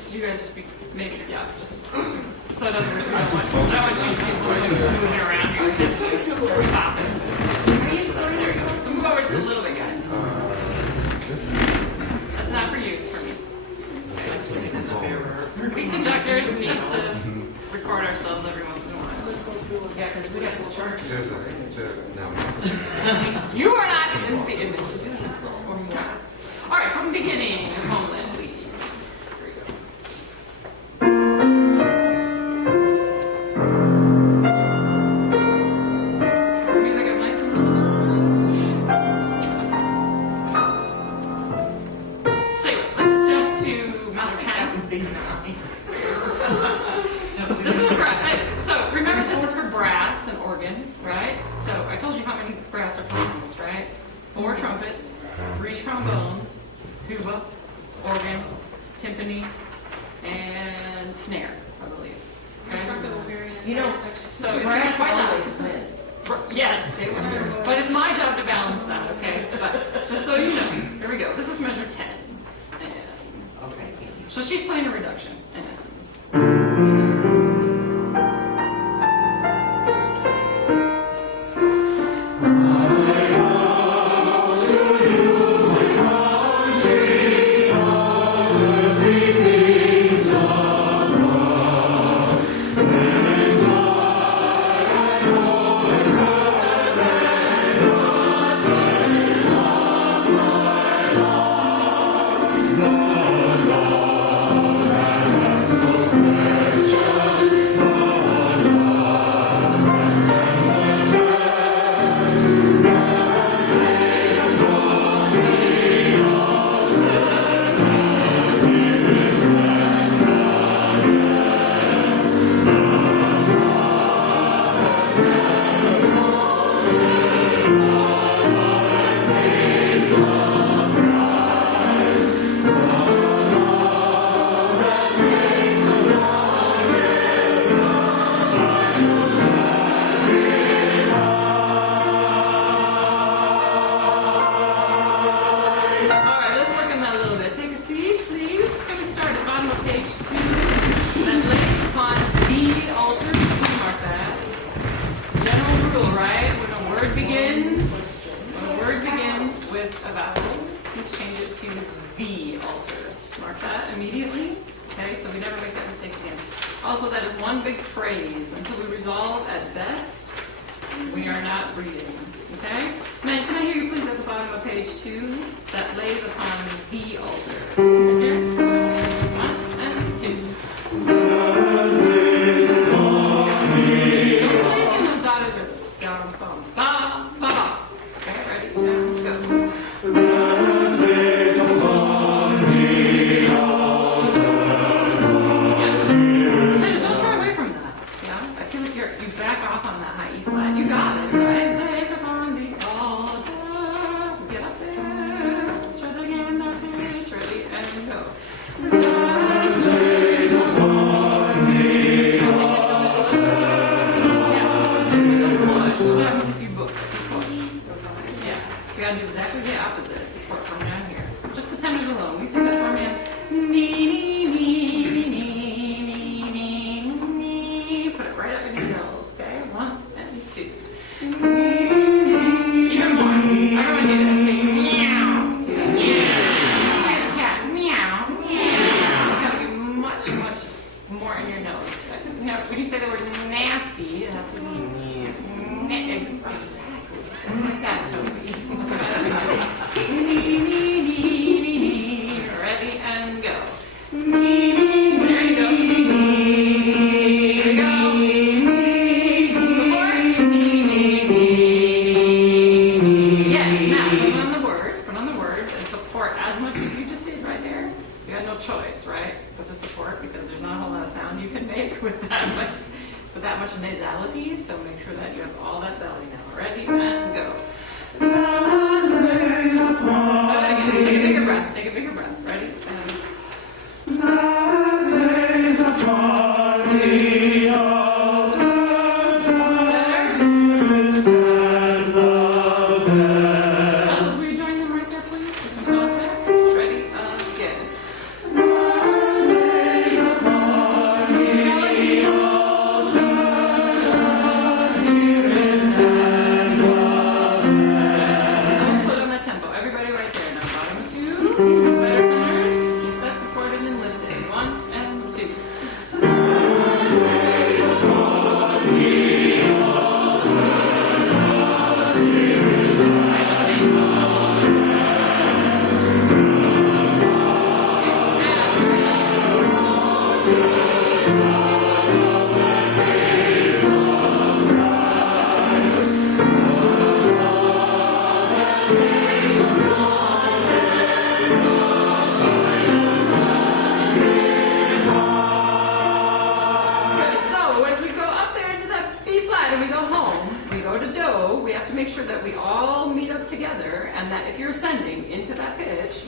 just you guys just be maybe just so in other words, I don't want you to moving around here. Stop it. There you go. So move over just a little bit, guys. That's not for you, it's for me. Okay. We conductors need to record ourselves every once in a while. Yeah, because we have to charge. You are not in the image. All right, from the beginning, Homeland, please. Here we go. Music up nice and low. So anyway, let's just jump to Mount This is brass. So remember, this is for brass and organ, right? So I told you how many brass are organs, right? 4 trumpets, 3 trombones, tuba, organ, timpani, and snare, I believe. Okay? You know, so it's not quite loud. Yes, they would. But it's my job to balance that, okay? But just so you know, here we go. This is measure 10. And okay. So she's playing a reduction.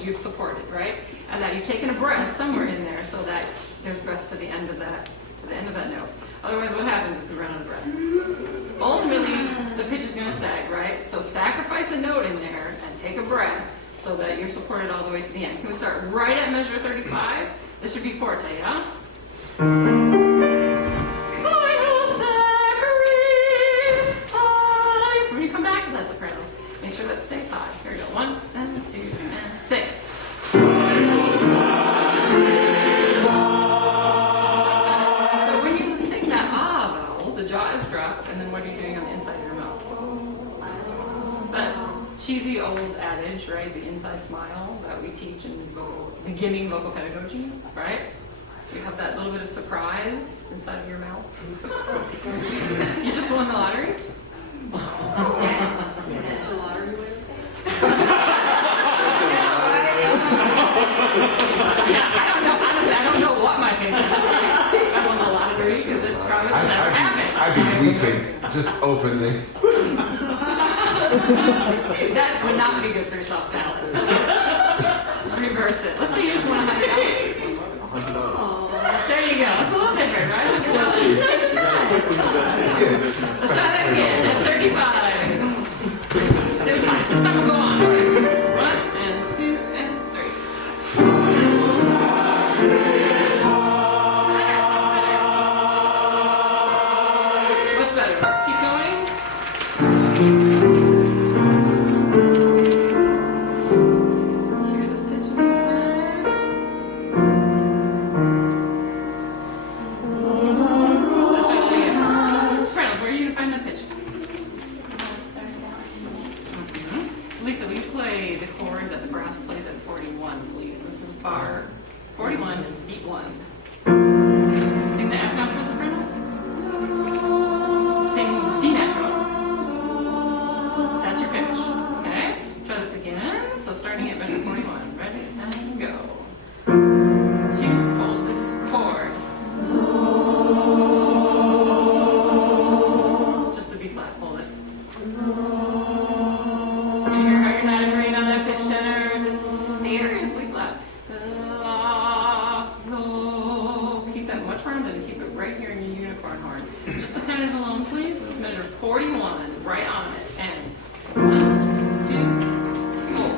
you've supported, right? And that you've taken a breath somewhere in there so that there's breath to the end of that note. Otherwise, what happens if we run out of breath? Ultimately, the pitch is going to sag, right? So sacrifice a note in there and take a breath so that you're supported all the way to the end. Can we start right at measure 35? This should be forte, yeah? Final sacrifice. When you come back to that sopranos, make sure that stays high. Here we go. 1 and 2 and sing. Final sacrifice. So when you sing that ah vowel, the jaw is dropped, and then what are you doing on the inside of your mouth? It's that cheesy old adage, right? The inside smile that we teach in beginning vocal pedagogy, right? You have that little bit of surprise inside of your mouth. You just won the lottery? Yeah. That's the lottery winner? Yeah, I don't know. Honestly, I don't know what my face is. I won the lottery because it probably never happened. I'd be weeping, just openly. That would not be good for your soft palate. Let's reverse it. Let's say you just won $100. There you go. It's a little different, right? $100. Nice surprise. Let's try that again at 35. Same time. This time we'll go on. 1 and 2 and 3. Much better. Let's keep going. Hear this pitch one more time. Let's try that again. Sopranos, where are you going to find that pitch? Lisa, will you play the chord that the brass plays at 41, please? This is bar 41, beat 1. Sing the F natural sopranos. Sing D natural. That's your pitch. Okay? Try this again. So starting at measure 41. Ready? And go. 2, hold this chord. Just the B flat. Hold it. Can you hear how you're not agreeing on that pitch tenors? It's seriously flat. Keep that much rounded and keep it right here in your unicorn horn. Just the tenors alone, please. This is measure 41, right on it. And 1, 2, hold.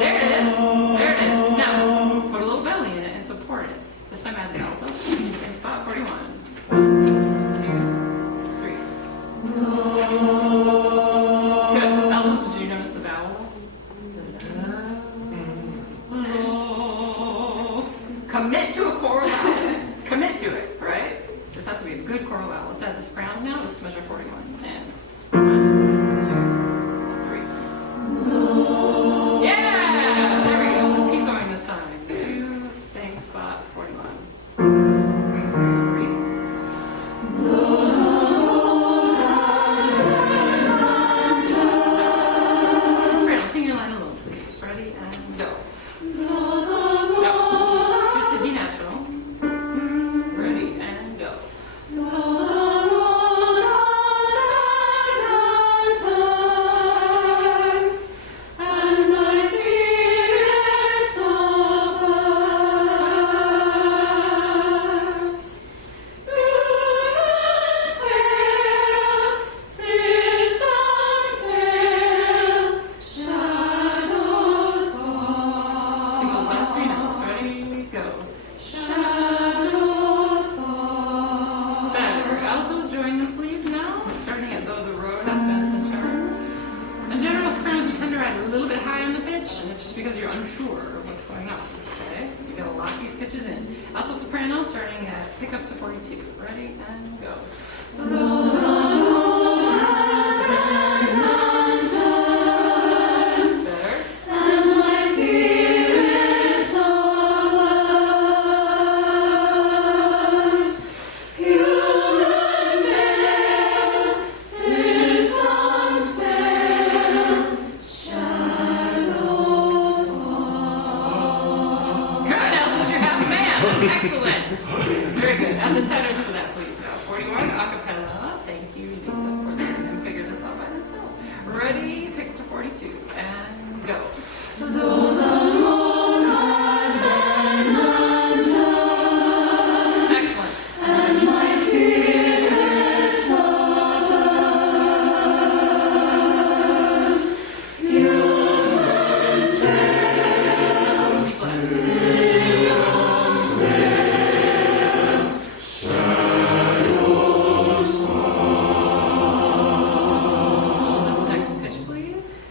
There it is. There it is. Now, put a little belly in it and support it. This time add the alto. Same spot, 41. 1, 2, 3. Good. Altos, did you notice the vowel? Commit to a choral vowel. Commit to it, right? This has to be a good choral vowel. Let's add the sopranos now. This is measure 41. And 1, 2, 3. Yeah! There we go. Let's keep going this time. 2, same spot, 41. 3. Soprano, sing your line alone, please. Ready? And go. No. Here's the D natural. Ready? And go. Sing those last 3 notes. Ready? Go. Better. Altos, join them, please, now. Starting at though the road has bends and turns. In general, sopranos, you tend to ride a little bit high on the pitch, and it's just because you're unsure of what's going on. Okay? You gotta lock these pitches in. Alto soprano, starting at pick up to 42. Ready? And go. Better. Good, Altos, you're half a man. Excellent. Very good. Add the tenors to that, please. Now, 41, a cappella. Thank you, Lisa, for letting them figure this out by themselves. Ready? Pick to 42. And go. Excellent. And my spirit suffers. Humans fail. This next pitch, please.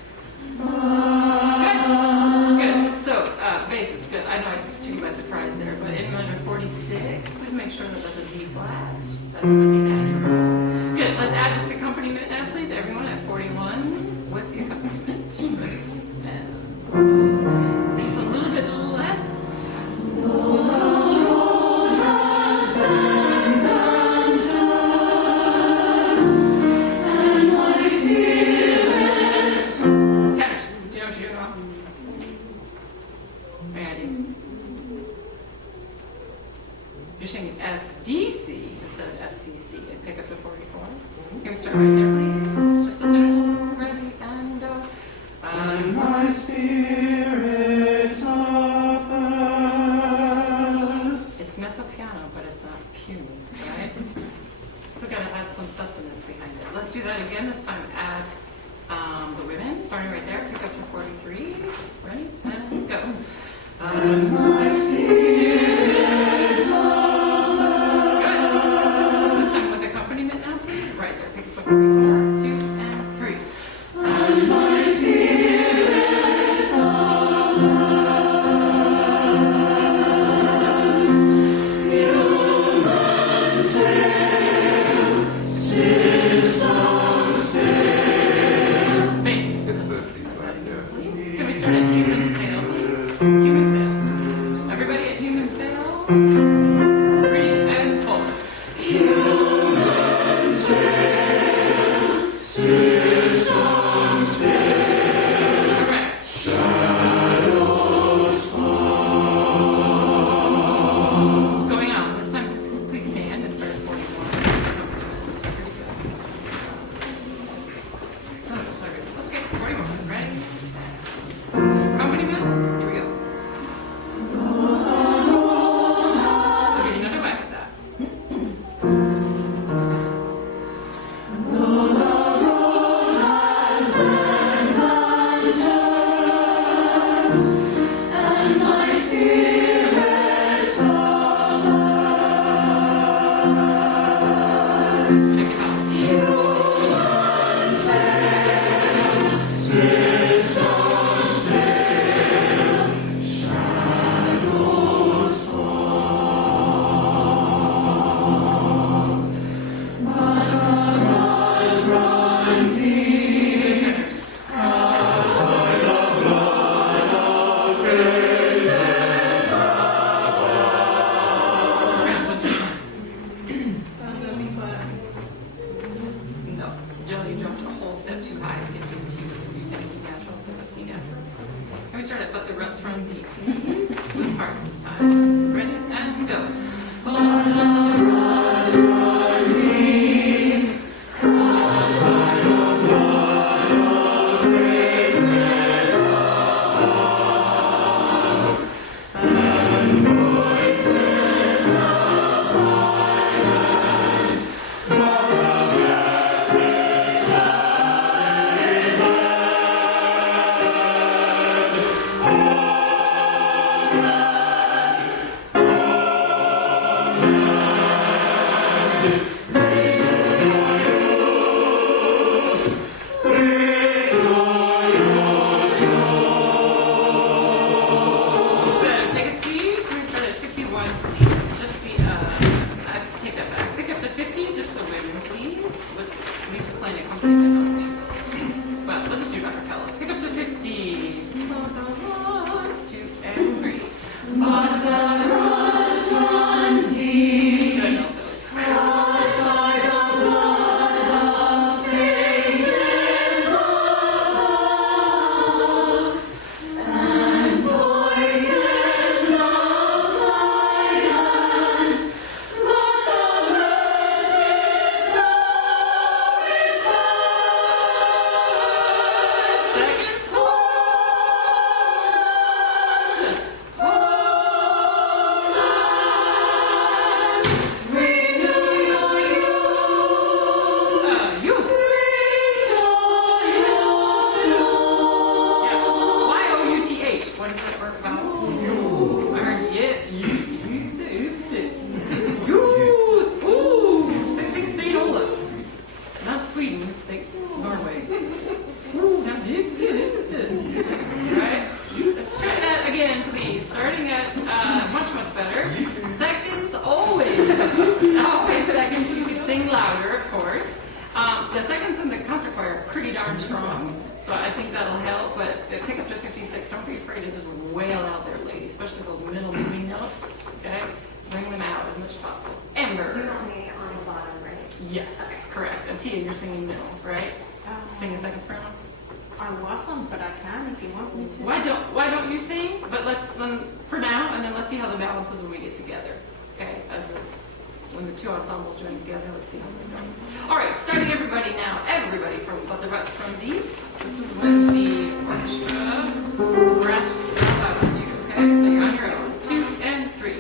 Good. Good. So, basses. Good. I know I took you by surprise there, but in measure 46, please make sure that that's a D flat. That would be natural. Good. Let's add the accompaniment now, please. Everyone at 41 with the accompaniment. And it's a little bit less. Tenors, do you know what you're doing wrong? Randy. You're singing FDC instead of FCC and pick up to 44. Can we start right there, please? Just the tenors. Ready and go. And my spirit suffers. It's mezzo piano, but it's not puny, right? We're going to have some sustenance behind it. Let's do that again. This time add the women, starting right there. Pick up to 43. Ready? And go. And my spirit suffers. Good. This time with accompaniment now, please. Right there. Pick up to 44. 2 and 3. And my spirit suffers. Humans fail. Systems fail. Bass. It's the D flat, yeah. Please. Can we start at Humans Fail, please? Humans Fail. Everybody at Humans Fail. 3 and 4. Humans fail. Systems fail. Correct. Shadows fall. Going on. This time, please stand and start at 41. That's pretty good. Let's get 41. Ready? Accompaniment. Here we go. We'll give you another whack at that. Though the road has bends and turns, and my spirit suffers. Check it out. Humans fail, systems fail, shadows fall. But the rise runs deep, Tenors. caused by the blood of faces above. Sopranos, what'd you do? No. Jill, you jumped a whole step too high to get into you sang D natural instead of C natural. Can we start it? But the ruts run deep, please? With parts this time. Ready? And go. But the rise run deep, caused by the blood of faces above, and voices of silence, but the message that is Good. Take a seat. Can we start at 51, please? Just the, take that back. Pick up to 50, just the women, please. With Lisa playing accompaniment on me. Well, let's just do acapella. Pick up to 50. 2 and 3. B, starting at much better. Seconds always. Always seconds. You could sing louder, of course. The seconds in the concert choir are pretty darn strong, so I think that'll help. But pick up to 56. Don't be afraid to just wail out there, ladies, especially those middle moving notes. Okay, bring them out as much as possible. Amber. You want me on the bottom, right? Yes, correct. And Tia, you're singing middle, right? Singing second soprano. I wasn't, but I can if you want me to. Why don't you sing? But let's for now, and then let's see how the balance is when we get together. Okay, when the two ensembles join together, let's see how they go. All right, starting everybody now. Everybody from But the Ruts from D. This is when the orchestra brass drop out with you. Okay, so you're on your own. 2 and 3.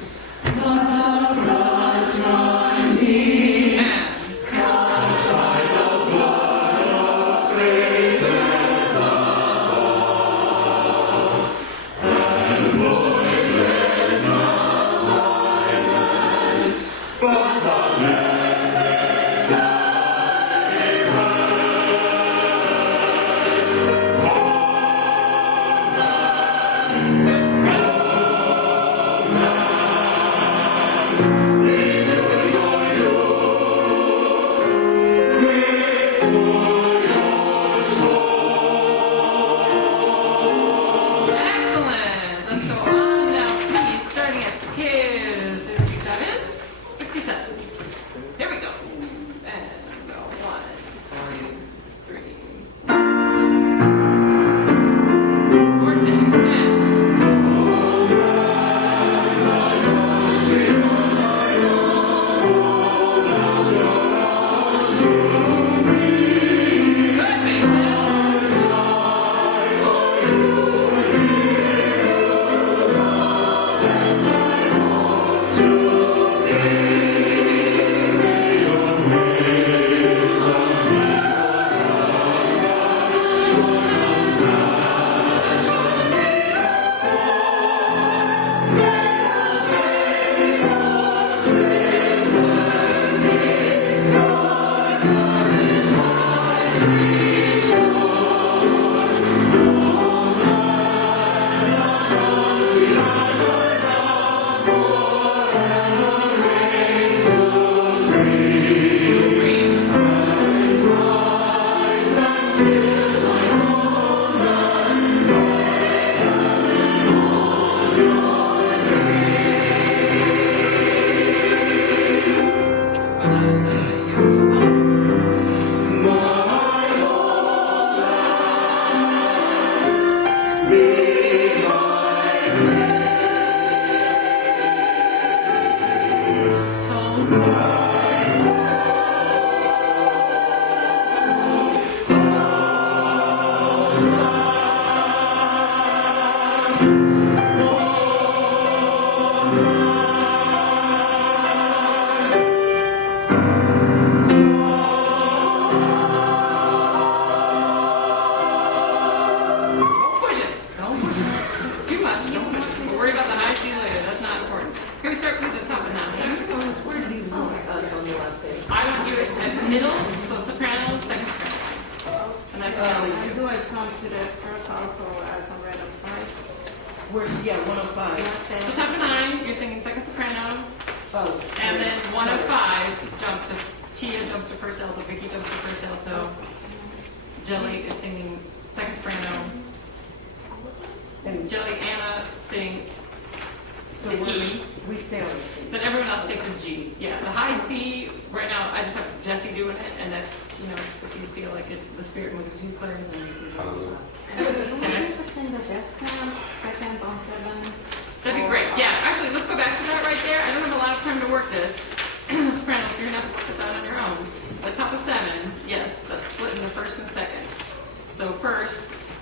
That'd be great. Yeah, actually, let's go back to that right there. I don't have a lot of time to work this. Soprano, so you're going to have to work this out on your own. The top of 7, yes, that's split into first and seconds. So firsts,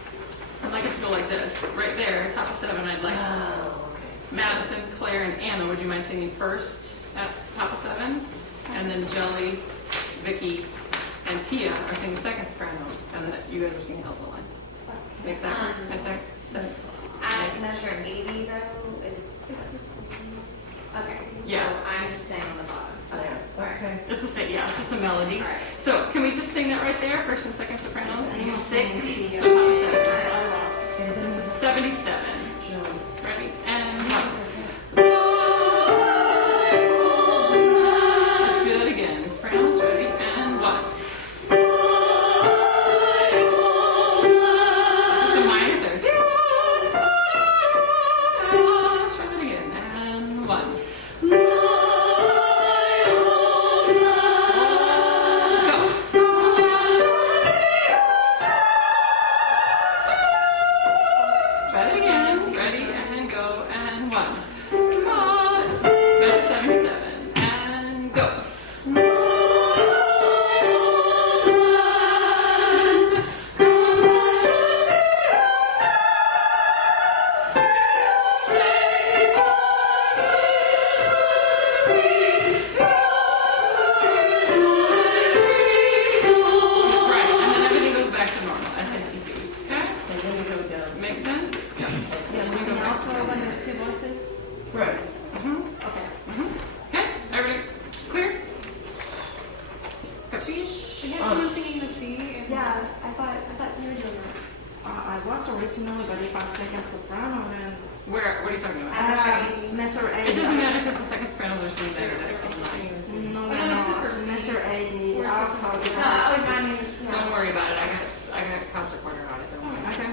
I'd like it to go like this. Right there, top of 7, I'd like Madison, Claire, and Anna. Would you mind singing first at top of 7? And then Jelly, Vicky, and Tia are singing second soprano. And then you guys are singing alto line. Makes sense? Makes sense? At measure 80 though, is okay. Yeah. So I'm just staying on the bottom. Okay. It's the same, yeah, it's just a melody. All right. So can we just sing that right there, first and second sopranos? 6, Yeah. so top 7. This is 77. Ready? ready, and one. Let's do that again. Sopranos, ready, and one. It's just a minor third. Let's try that again, and one. Try it again. Ready and go and one. This is better 77 and go. Right, and then everything goes back to normal. SATB. Okay? And then we go down. Make sense? Yeah. Yeah, we sing alto when there's two voices. Right. Okay. Okay, everybody clear? Capiche? Again, singing the C. Yeah, I thought you were doing that. I was originally, but if I second soprano, then Where? What are you talking about? measure A. It doesn't matter because the second sopranos are singing the exact same line. No, What about the first measure A, the alto. No, I mean, Don't worry about it. I got concert corner on it. Don't worry. Okay.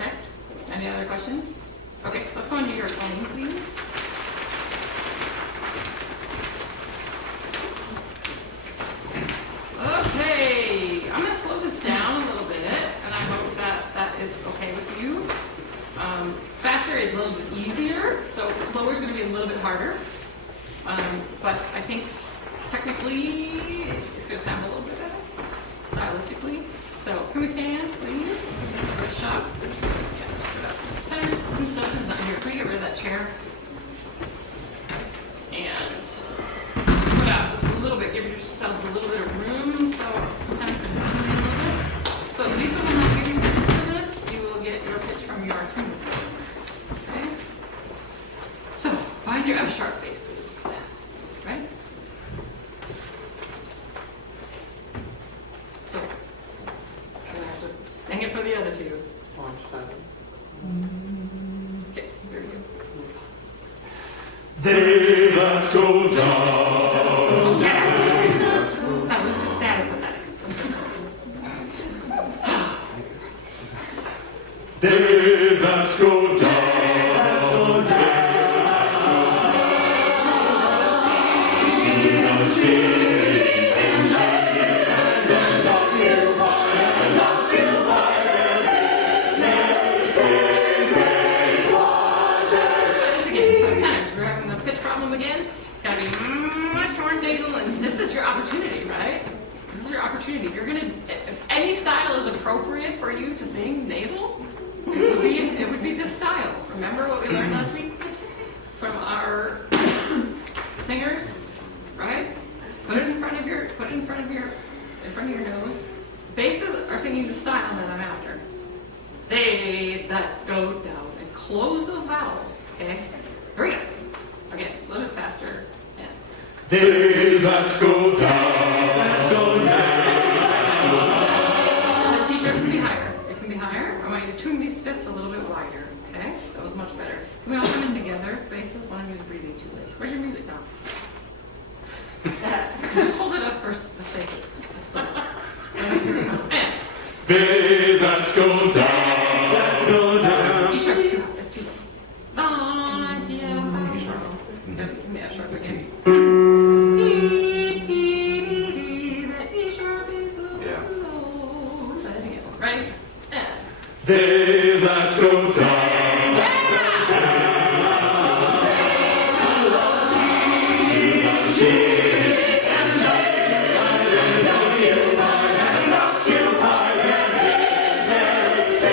Okay. Any other questions? Okay, let's go into your phone, please. Okay, I'm gonna slow this down a little bit, and I hope that is okay with you. Faster is a little bit easier, so slower is gonna be a little bit harder. But I think technically it's gonna sound a little bit better, stylistically. So can we stand, please? It's a good shot. Yeah, just put up. Tenors, since Dustin's not here, can we get rid of that chair? And just put out just a little bit, give yourselves a little bit of room so the sound can resonate a little bit. So Lisa will not give you pitches for this. You will get your pitch from your tune. Okay? So find your F sharp basses. Right? So I'm gonna have to sing it for the other two. Okay, here we go. They that go down. Oh, tenors! No, let's just static pathetic. Let's go. They that go down. To the sea. Try this again. So tenors, we're having the pitch problem again. It's gotta be much more nasal, and this is your opportunity, right? This is your opportunity. If you're gonna, if any style is appropriate for you to sing nasal, it would be this style. Remember what we learned last week from our singers, right? Put it in front of your nose. Basses are singing the style that I'm after. They that go down and close those vowels. Okay, here we go. Again, a little bit faster. And They that go down. the C sharp can be higher. It can be higher. I want you to tune these fifths a little bit wider. Okay, that was much better. Can we all come in together? Basses. One of you is breathing too late. Where's your music now? Just hold it up for the sake of it. And They that go down. E sharp's too high. It's too low. Yeah. E sharp. Give me F sharp again. The E sharp is low. Yeah. Try that again. Ready? And They that go down. Say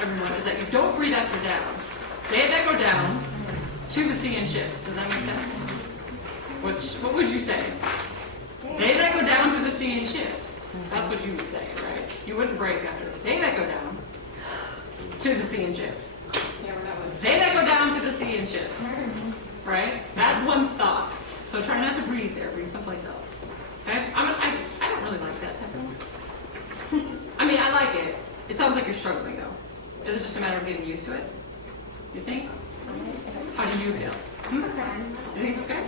everyone, is that you don't breathe after down. They that go down to the sea and ships. Does that make sense? What would you say? They that go down to the sea and ships. That's what you would say, right? You wouldn't break after. They that go down to the sea and ships. They that go down to the sea and ships. Right? That's one thought. So try not to breathe there. Breathe someplace else. Okay? I don't really like that tempo. I mean, I like it. It sounds like you're struggling, though. Is it just a matter of getting used to it? You think? How do you feel? You think it's okay?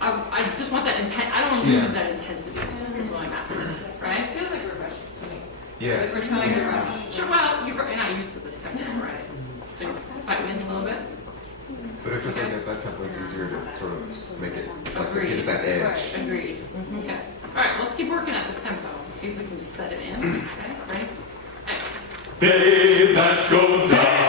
I just want that intent. I don't want to lose that intensity. Is what I'm after. Right? It feels like we're rushing to me. Yes. We're trying to rush. Sure. Well, you're not used to this tempo, right? So you're fighting in a little bit. But it feels like at that tempo it's easier to sort of make it like Agreed. give it that edge. Right. Agreed. Okay. All right. Let's keep working at this tempo. See if we can just set it in. Okay. Ready? Hey. They that go down.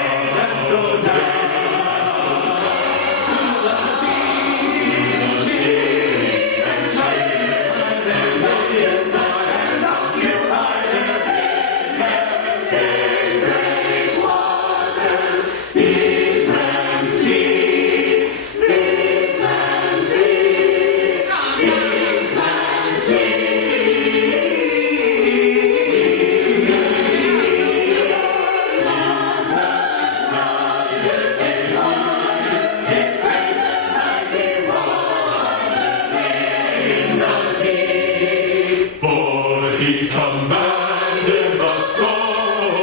He commanded the stormy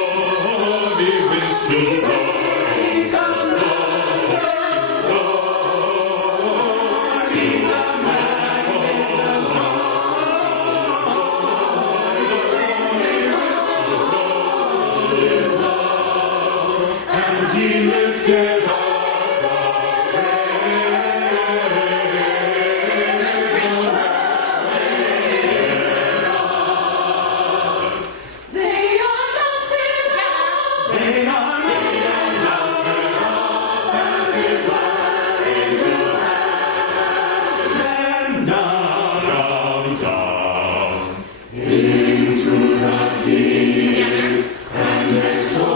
winds to blow. And he lifted